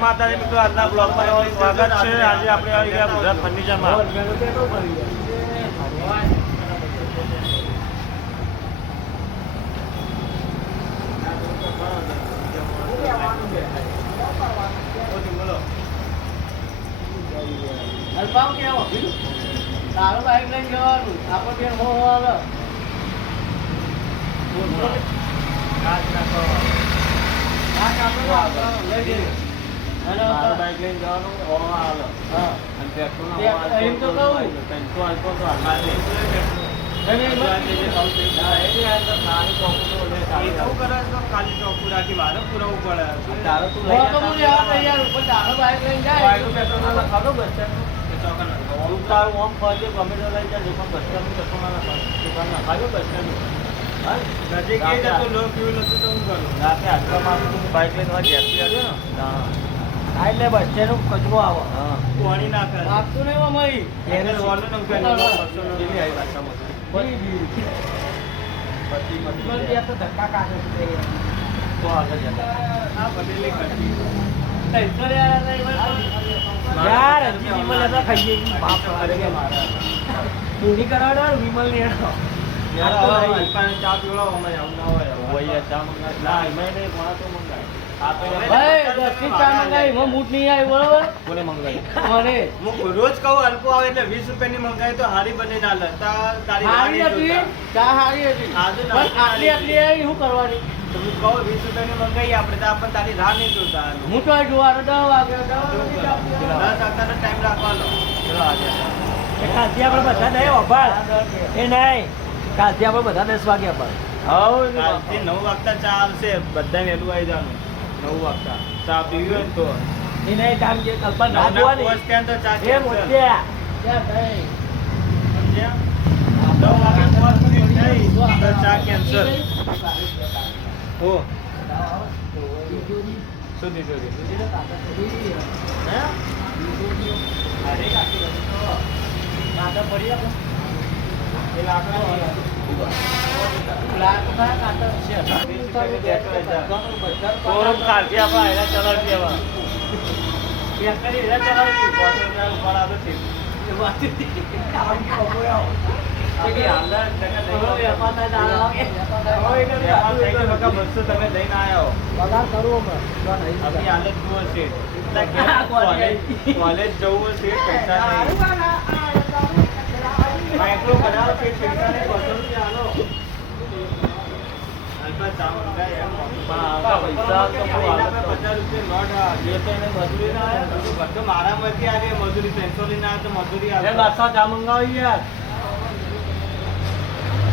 માતાજી મિત્રો આજના બ્લોગમાં તમારું સ્વાગત છે આજે આપણે આવી ગયા ગુજરાત ફર્નિચરમાં તારો બાઈક લઈને જવાનું આપણો બેન હો હો આવે કાચ નાખો. આ કાપડો લઈ જઈએ. મારું બાઈક લઈને જવાનું ઓળો આવે. હા. અને આવે. એમ તો કહું. તો તો તો તો મારે તું તો પેટ્રોલ ના લખાડો બસ સ્ટેન્ડનું. એ ચોખ્ખા નથી. ઓલું તારું ઓમ ફરજે ગમે લઈ જાય પણ બસ સ્ટેન્ડનું પેટ્રોલ ના લખાડો. દુકાન લખાડો બસ સ્ટેન્ડનું. હા? નજીક જતો લો ફ્યુલ હતું તો હું કરું રાતે આટલામાં તું બાઈક લઈને મારી ઘેરથી આવ્યો ને હા એટલે બસ નો કચરો આવે. હા. પાણી નાખે આપતું નહીં અમારી એને રોવાનું ને નું. કેવી આવી બધી? બી. પછી ત્યાં તો ધક્કા કાઢે છે. તો. આગળ જતા આ બનેલી. યાર, હજી વિમલ હતા ખાઈએ. બાપ રે. દૂરી કરાવડો ને વિમલ ને ચા પીવડાવો અમે આવું ના હોય. ઓય ચા મંગાય ના એમાં નહીં કોણા તો મંગાય આ તો એને- ભાઈ, દસની ચા મંગાવી, એમાં મૂઠ નહીં આવી, બરોબર? કોને મંગાય મને. હું રોજ કહું અલ્પો આવે એટલે વીસ રૂપિયાની મંગાવી તો હારી બની ના લે હારી હતી, ચા હારી હતી. આટલી આટલી આવી, શું કરવાની? તો હું વીસ રૂપિયાની મંગાવી આપણે તો આપણને તારી રાહ નહીં જોતા હું તો જોવાનો દસ વાગે, દસ વાગે ચા દસ પીવાનો. વાગ્યાનો ટાઈમ રાખવાનો ચલો કાલથી આપણે બધા નહીં અભાર. એ નહીં. કાલથી આપણે બધા દસ વાગ્યા પર કાલથી નવ વાગતા ચા આવશે બધા વહેલું આવી જવાનું નવ વાગતા ચા પીવી હોય તો. એ નહીં કામ જે કલ્પના ના નવના જોવાની. પોસ્ટ ત્યાં તો ચા એ cancel. ક્યાં ભાઈ? સમજ્યા? નવ વાગે પોસ્ટ નહીં. તો ચા કેન્સલ ઓ સુધી સુધી. હે? અરે કાકી તો પડી લાકડા શોરૂમ કાઢી આપણે ચલાવી દેવા. ઉપર આવે છે એ વાત હતી. આવડી ખબર આવો. બાકી હાલના ટકા થઈ હવે ગયો. વેપાર થાય દાડા આવે. હવે એટલે વેપાર થઈ ગયો બકા બસો તમે લઈને આયા હો. પગાર કરવો હમણાં.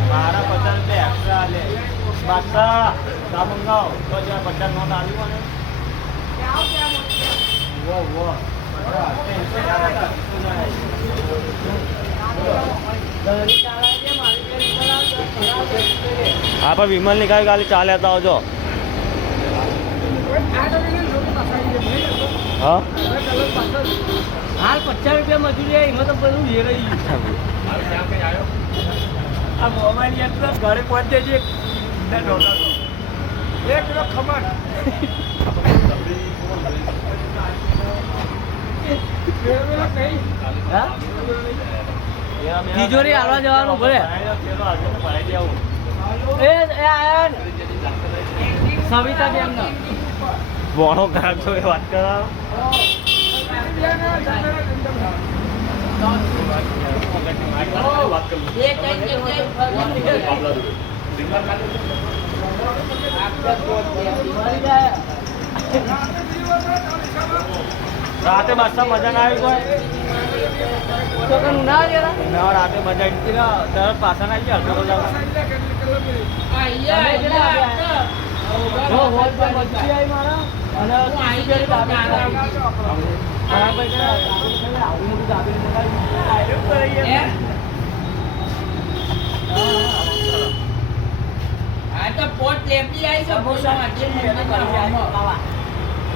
મારા પચાસ રૂપિયા એક્સ્ટ્રા આલે બાદશાહ ચા મંગાવો તો જ્યાં પચાસ નોટ આવી હોય ને. વાહ વો ત્રણસો ના આવે, ત્રણસો ના આવે. દહીં ચાલે છે, મારી બેન ચલાવે છે, ચલાવે છે. હા પણ વિમલની ગાડી ખાલી ચાલે લેતા આવજો હા હાલ પચાસ રૂપિયા મજૂરી એમાં તો બધું એ રહી આ મોબાઈલ યાર ઘરે પહોંચે છે. એક કિલો ખમણ? તિજોરી આવવા જવાનું ભલે. સવિતા બેન બોણો કરાક છો એ વાત કરાવો રાતે બાદશાહ મજા ના આવી કોઈ? તો કનું ના જરા રાતે મજા આવી તરત પાછા ગયા? અડધો પોટ લેપી આવી છે. ભોસા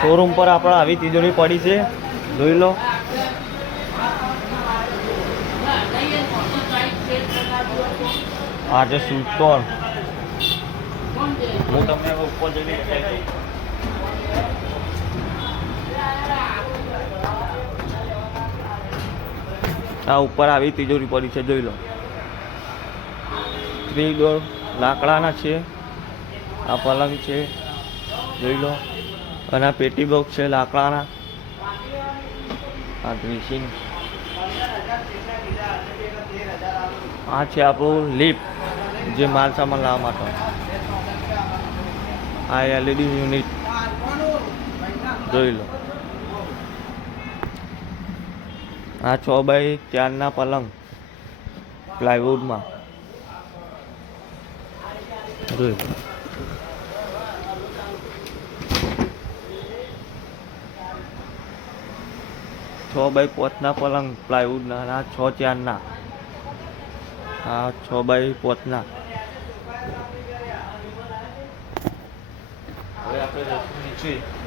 શોરૂમ પર આપણે આવી તિજોરી પડી છે. જોઈ લો ના, નહીં, એ મોટો સાઈઝ છે, ટકાતું હતું. આ છે સુટોન કોણ છે? હું તમને ઉપર જઈને આ ઉપર આવી તિજોરી પડી છે જોઈ લો. થ્રી ડોર લાકડાના છે આ પલંગ છે જોઈ લો. અને આ પેટી બોક્સ છે લાકડાના. આ ડ્રેસિંગ આ છે આપણું લિફ્ટ જે માલ સામાન લાવવા માટે. આ એલઈડી યુનિટ જોઈ લો. આ છ બાય ચારના પલંગ પ્લાયવુડમાં જોઈ લો. છ બાય પોચના પલંગ પ્લાયવુડના આ છ ચારના. આ છ બાય પોતના. હવે આપણે નીચે.